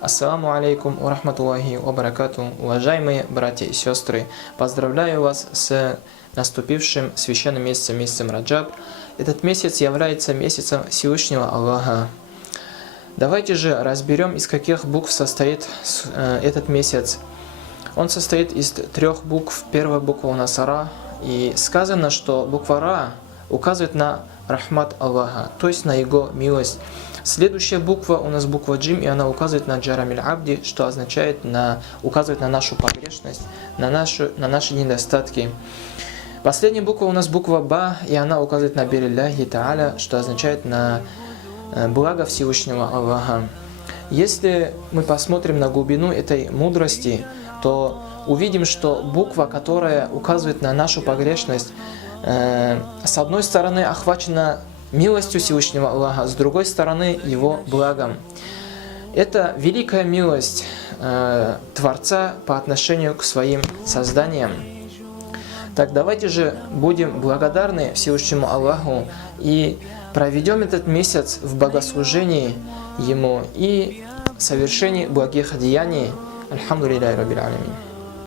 Ассаламу алейкум ва рахматуллахи ва баракату. Уважаемые братья и сестры, поздравляю вас с наступившим священным месяцем, месяцем Раджаб. Этот месяц является месяцем Всевышнего Аллаха. Давайте же разберем, из каких букв состоит этот месяц. Он состоит из 3 букв. Первая буква у нас Ра. И сказано, что буква Ра указывает на рахмат Аллаха, то есть на Его милость. Следующая буква у нас буква Джим, и она указывает на Джарамиль Абди, что означает указывает на нашу погрешность, на наши недостатки. Последняя буква у нас буква Ба, и она указывает на Бирилляхи Тааля, что означает на благо Всевышнего Аллаха. Если мы посмотрим на глубину этой мудрости, то увидим, что буква, которая указывает на нашу погрешность, с одной стороны охвачена милостью Всевышнего Аллаха, с другой стороны Его благом. Это великая милость Творца по отношению к своим созданиям. Так давайте же будем благодарны Всевышнему Аллаху и проведем этот месяц в богослужении Ему и совершении благих деяний. Альхамдулиллахи раббил алямин.